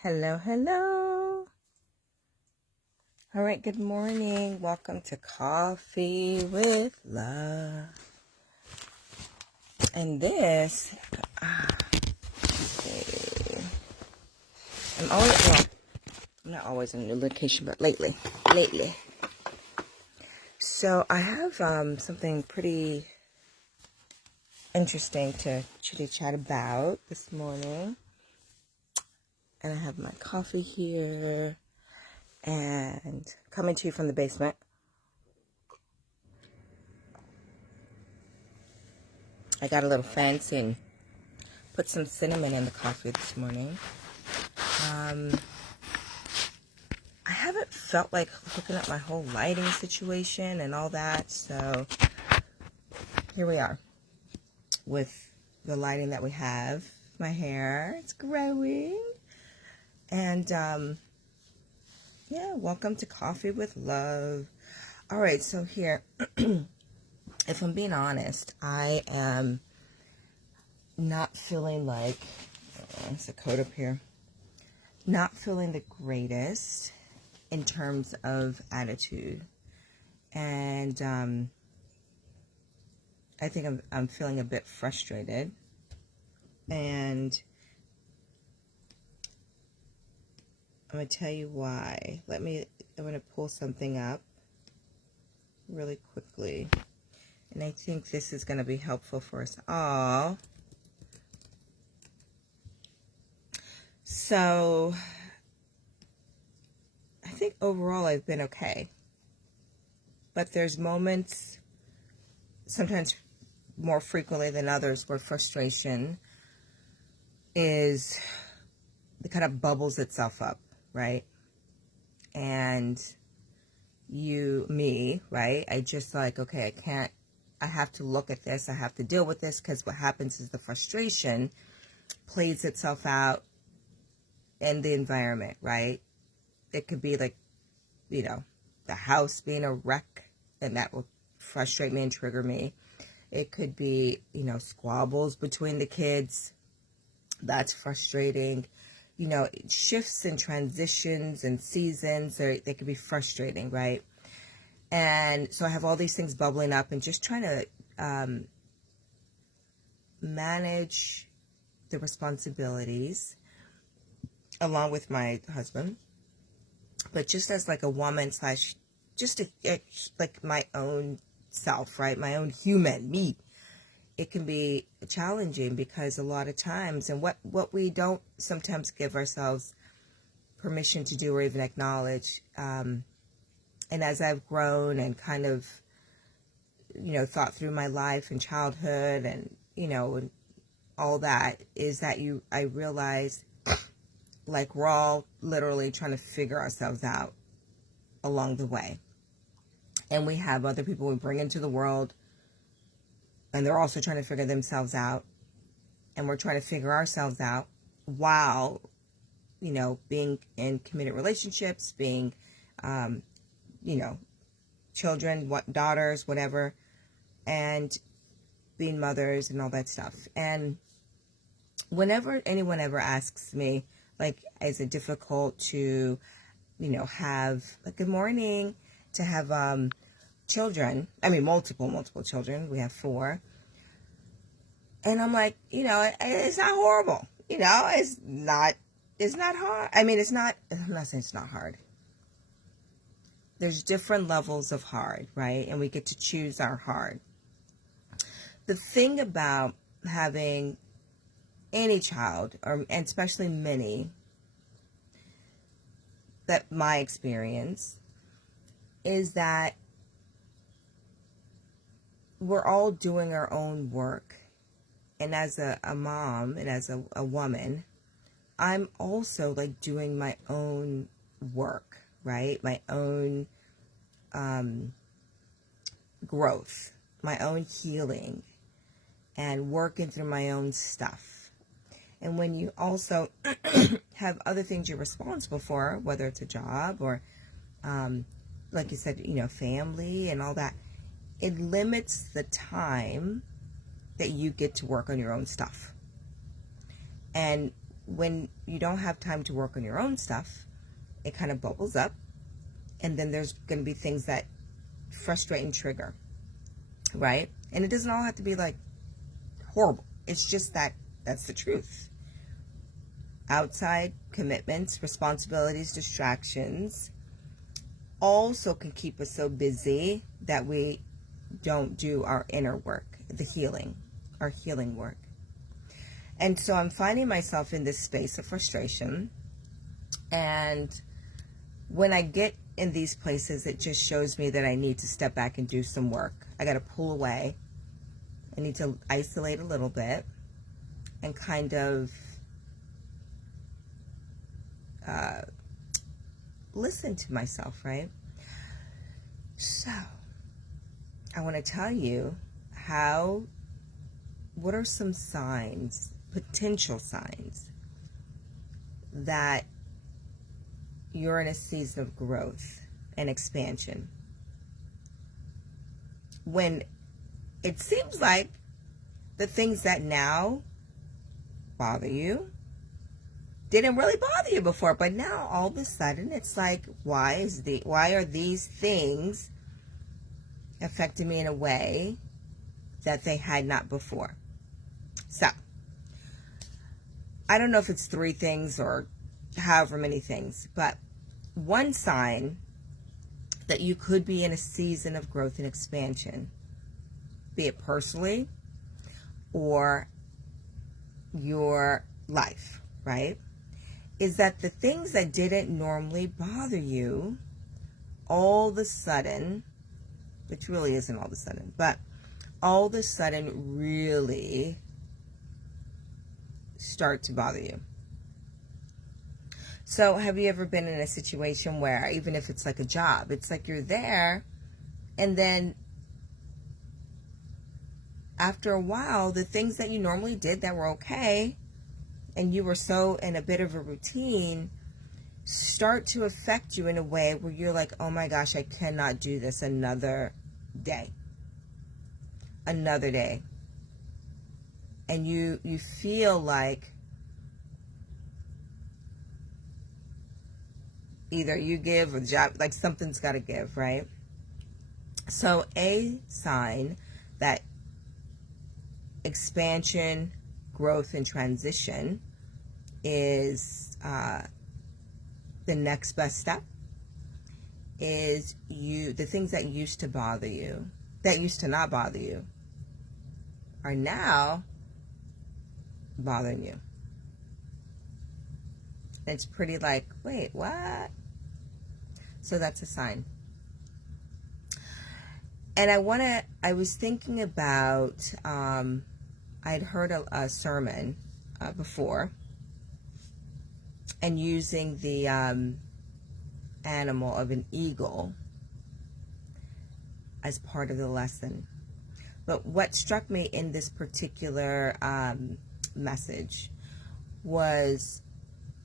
Hello, hello. All right, good morning. Welcome to Coffee with Love. And this, okay. I'm not always in a new location, but lately. So I have something pretty interesting to chitty-chat about this morning. And I have my coffee here and coming to you from the basement. I got a little fancy and put some cinnamon in the coffee this morning. I haven't felt like looking at my whole lighting situation and all that, so here we are with the lighting that we have. My hair, it's growing. And yeah, welcome to Coffee with Love. All right, so here, if I'm being honest, I am not feeling like, there's a coat up here, not feeling the greatest in terms of attitude. And I think I'm feeling a bit frustrated. And I'm going to tell you why. I'm going to pull something up really quickly. And I think this is going to be helpful for us all. So, I think overall I've been okay. But there's moments, sometimes more frequently than others, where frustration is, it kind of bubbles itself up, right? And me, right? I just like, okay, I have to look at this. I have to deal with this, because what happens is the frustration plays itself out in the environment, right? It could be like, the house being a wreck, and that will frustrate me and trigger me. It could be, squabbles between the kids. That's frustrating. Shifts and transitions and seasons, they could be frustrating, right? And so I have all these things bubbling up and just trying to manage the responsibilities along with my husband. But just as like a woman / just like my own self, right? My own human, me. It can be challenging because a lot of times, and what we don't sometimes give ourselves permission to do or even acknowledge, and as I've grown and kind of, thought through my life and childhood and, and all that, is that I realize, like, we're all literally trying to figure ourselves out along the way. And we have other people we bring into the world, and they're also trying to figure themselves out. And we're trying to figure ourselves out while, being in committed relationships, being, children, daughters, whatever, and being mothers and all that stuff. And whenever anyone ever asks me, like, is it difficult to, have, like, good morning, to have children, I mean, multiple children, we have 4. And I'm like, it's not horrible, it's not hard. I mean, I'm not saying it's not hard. There's different levels of hard, right? And we get to choose our hard. The thing about having any child, and especially many, that my experience is that we're all doing our own work. And as a mom and as a woman, I'm also like doing my own work, right? My own growth, my own healing, and working through my own stuff. And when you also have other things you're responsible for, whether it's a job or, like you said, family and all that, it limits the time that you get to work on your own stuff. And when you don't have time to work on your own stuff, it kind of bubbles up. And then there's going to be things that frustrate and trigger, right? And it doesn't all have to be like horrible. It's just that's the truth. Outside commitments, responsibilities, distractions also can keep us so busy that we don't do our inner work, our healing work. And so I'm finding myself in this space of frustration. And when I get in these places, it just shows me that I need to step back and do some work. I got to pull away. I need to isolate a little bit and kind of listen to myself, right? So I want to tell you what are some signs, potential signs, that you're in a season of growth and expansion, when it seems like the things that now bother you didn't really bother you before, but now all of a sudden it's like, why are these things affecting me in a way that they had not before? So I don't know if it's 3 things or however many things, but one sign that you could be in a season of growth and expansion, be it personally or your life, right, is that the things that didn't normally bother you, all of a sudden, which really isn't all of a sudden, but all of a sudden really start to bother you. So have you ever been in a situation where, even if it's like a job, it's like you're there, and then after a while, the things that you normally did that were okay, and you were so in a bit of a routine, start to affect you in a way where you're like, oh my gosh, I cannot do this another day. And you feel like either you give or the job, like something's got to give, right? So a sign that expansion, growth, and transition is the next best step is the things that used to bother you, that used to not bother you, are now bothering you. It's pretty like, wait, what? So that's a sign. And I was thinking about, I'd heard a sermon before, and using the animal of an eagle as part of the lesson. But what struck me in this particular message was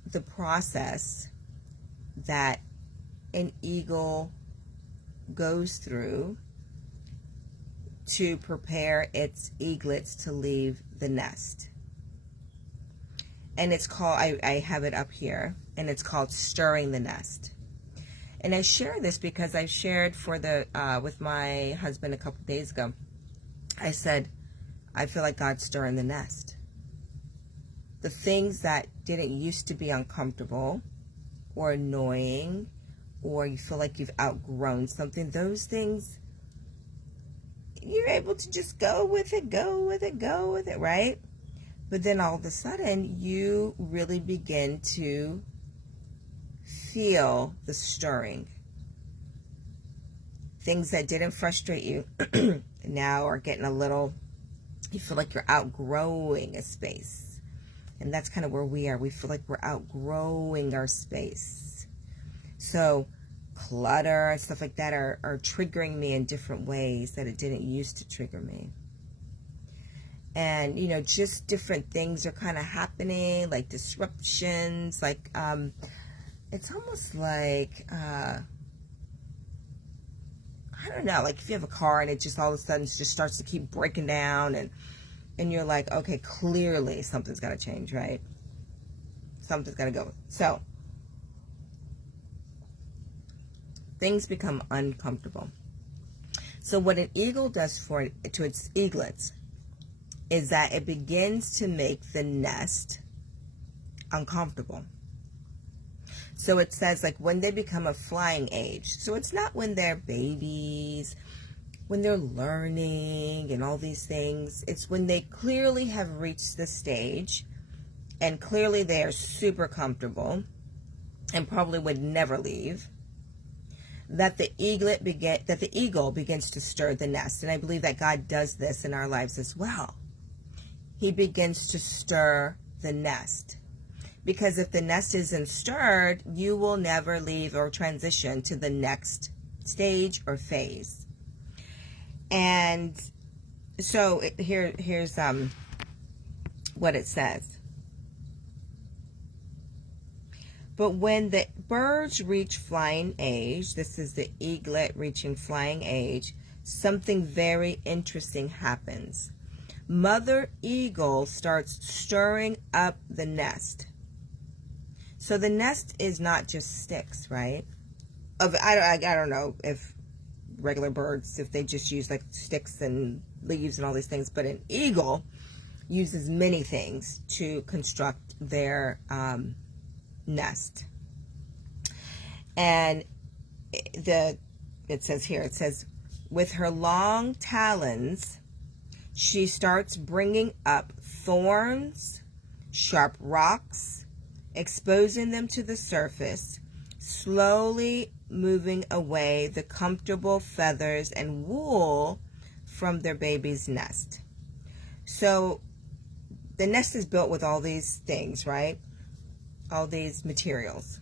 the process that an eagle goes through to prepare its eaglets to leave the nest. And it's called, I have it up here, and it's called Stirring the Nest. And I share this because I shared with my husband a couple days ago. I said, I feel like God's stirring the nest. The things that didn't used to be uncomfortable or annoying, or you feel like you've outgrown something, those things, you're able to just go with it, right? But then all of a sudden, you really begin to feel the stirring. Things that didn't frustrate you now are getting you feel like you're outgrowing a space. And that's kind of where we are. We feel like we're outgrowing our space. So clutter and stuff like that are triggering me in different ways that it didn't used to trigger me. And, just different things are kind of happening, like disruptions, like, it's almost like, I don't know, like if you have a car and it just all of a sudden just starts to keep breaking down, and you're like, okay, clearly something's got to change, right? Something's got to go. So things become uncomfortable. So what an eagle does to its eaglets is that it begins to make the nest uncomfortable. So it says, like, when they become a flying age. So it's not when they're babies, when they're learning and all these things. It's when they clearly have reached the stage and clearly they are super comfortable and probably would never leave, that the eagle begins to stir the nest. And I believe that God does this in our lives as well. He begins to stir the nest. Because if the nest isn't stirred, you will never leave or transition to the next stage or phase. And so here's what it says. But when the birds reach flying age, this is the eaglet reaching flying age, something very interesting happens. Mother eagle starts stirring up the nest. So the nest is not just sticks, right? I don't know if regular birds, if they just use like sticks and leaves and all these things, but an eagle uses many things to construct their nest. And it says, with her long talons, she starts bringing up thorns, sharp rocks, exposing them to the surface, slowly moving away the comfortable feathers and wool from their baby's nest. So the nest is built with all these things, right? All these materials.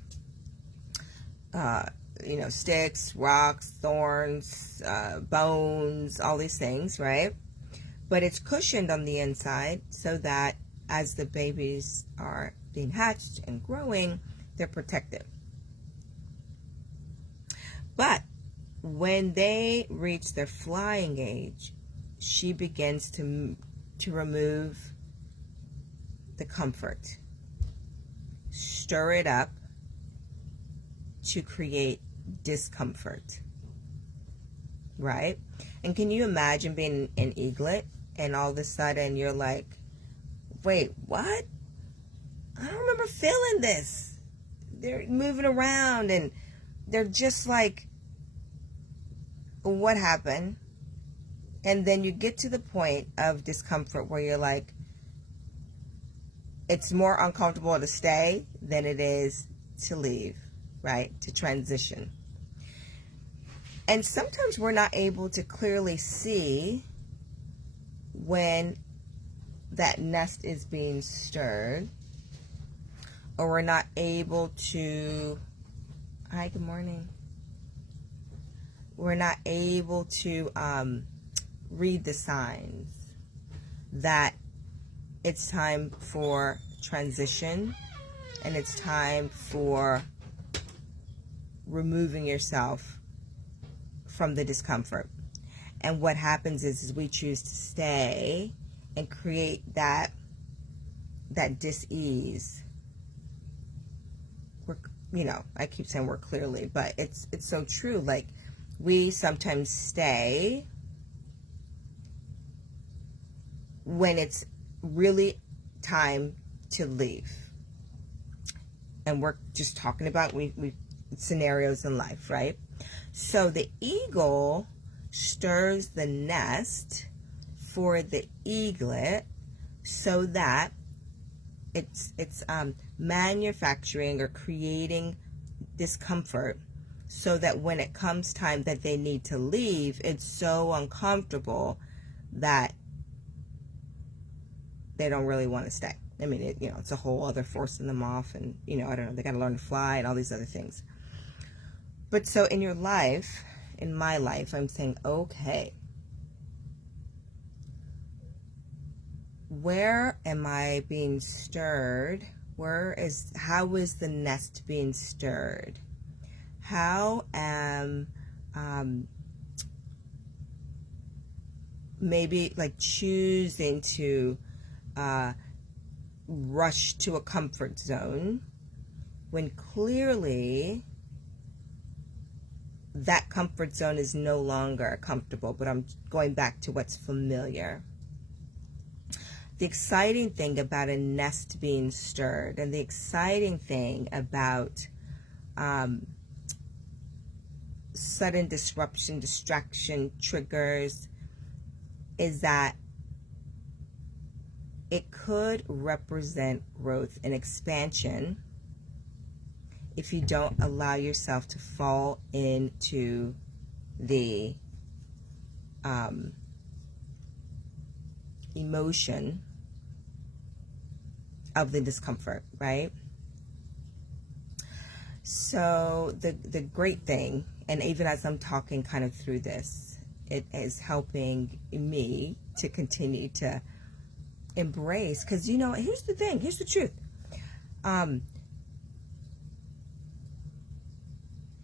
Sticks, rocks, thorns, bones, all these things, right? But it's cushioned on the inside so that as the babies are being hatched and growing, they're protected. But when they reach their flying age, she begins to remove the comfort, stir it up to create discomfort, right? And can you imagine being an eaglet and all of a sudden you're like, wait, what? I don't remember feeling this. They're moving around and they're just like, what happened? And then you get to the point of discomfort where you're like, it's more uncomfortable to stay than it is to leave, right? To transition. And sometimes we're not able to clearly see when that nest is being stirred, or we're not able to, hi, good morning. We're not able to read the signs that it's time for transition and it's time for removing yourself from the discomfort. And what happens is we choose to stay and create that dis-ease. I keep saying we're clearly, but it's so true. Like, we sometimes stay when it's really time to leave. And we're just talking about we scenarios in life, right? So the eagle stirs the nest for the eaglet so that it's manufacturing or creating discomfort so that when it comes time that they need to leave, it's so uncomfortable that they don't really want to stay. I mean, it's a whole other forcing them off, and I don't know, they got to learn to fly and all these other things. But so in your life, in my life, I'm saying, okay, where am I being stirred? How is the nest being stirred? How am maybe like choosing to rush to a comfort zone when clearly that comfort zone is no longer comfortable, but I'm going back to what's familiar. The exciting thing about a nest being stirred, and the exciting thing about sudden disruption, distraction, triggers, is that it could represent growth and expansion if you don't allow yourself to fall into the emotion of the discomfort, right? So the great thing, and even as I'm talking kind of through this, it is helping me to continue to embrace, because here's the thing, here's the truth.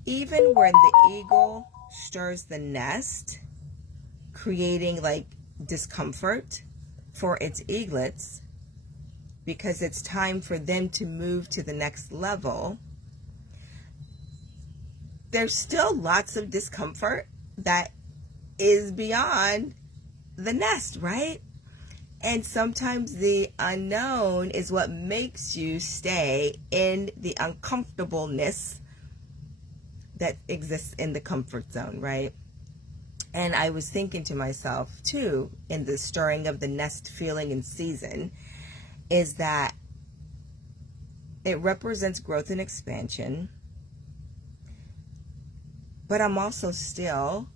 Even when the eagle stirs the nest, creating like discomfort for its eaglets, because it's time for them to move to the next level, there's still lots of discomfort that is beyond the nest, right? And sometimes the unknown is what makes you stay in the uncomfortableness that exists in the comfort zone, right? And I was thinking to myself too, in the stirring of the nest feeling and season, is that it represents growth and expansion, but I'm also still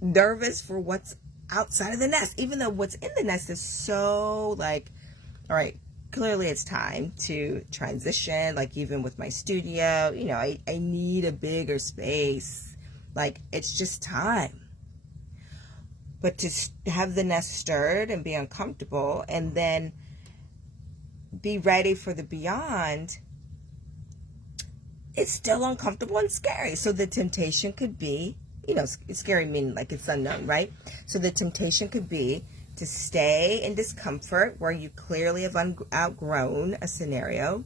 nervous for what's outside of the nest, even though what's in the nest is so like, all right, clearly it's time to transition. Like even with my studio, I need a bigger space. Like it's just time. But to have the nest stirred and be uncomfortable and then be ready for the beyond, it's still uncomfortable and scary. So the temptation could be, it's scary meaning like it's unknown, right? So the temptation could be to stay in discomfort where you clearly have outgrown a scenario,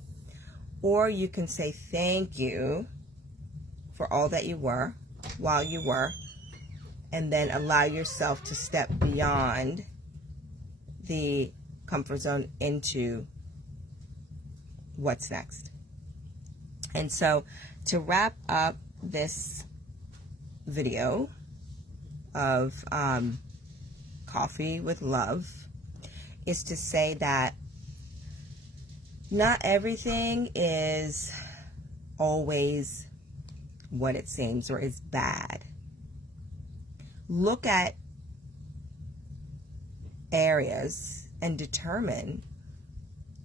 or you can say thank you for all that you were while you were, and then allow yourself to step beyond the comfort zone into what's next. And so to wrap up this video of Coffee with Love is to say that not everything is always what it seems or is bad. Look at areas and determine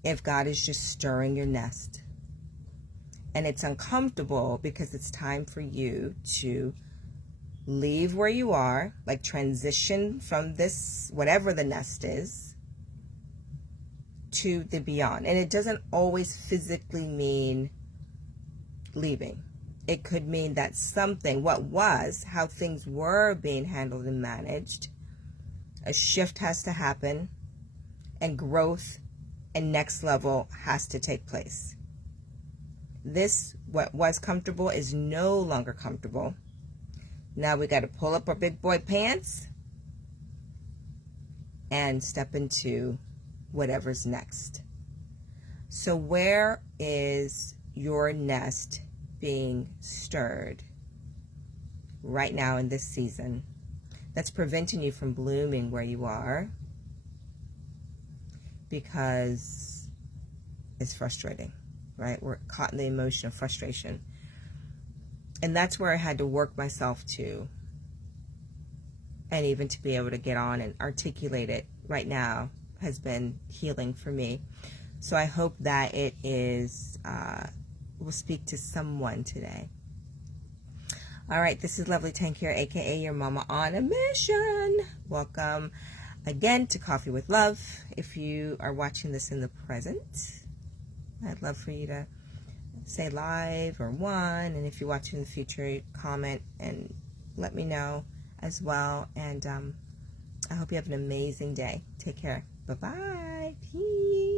if God is just stirring your nest. And it's uncomfortable because it's time for you to leave where you are, like transition from this, whatever the nest is, to the beyond. And it doesn't always physically mean leaving. It could mean that something, how things were being handled and managed, a shift has to happen, and growth and next level has to take place. This, what was comfortable, is no longer comfortable. Now we got to pull up our big boy pants and step into whatever's next. So where is your nest being stirred right now in this season that's preventing you from blooming where you are because it's frustrating, right? We're caught in the emotion of frustration. And that's where I had to work myself to, and even to be able to get on and articulate it right now has been healing for me. So I hope that it is will speak to someone today. All right, this is Lovely Tang here, aka your mama on a mission. Welcome again to Coffee with Love. If you are watching this in the present, I'd love for you to say live or one, and if you're watching in the future, comment and let me know as well. And I hope you have an amazing day. Take care. Bye-bye. Peace.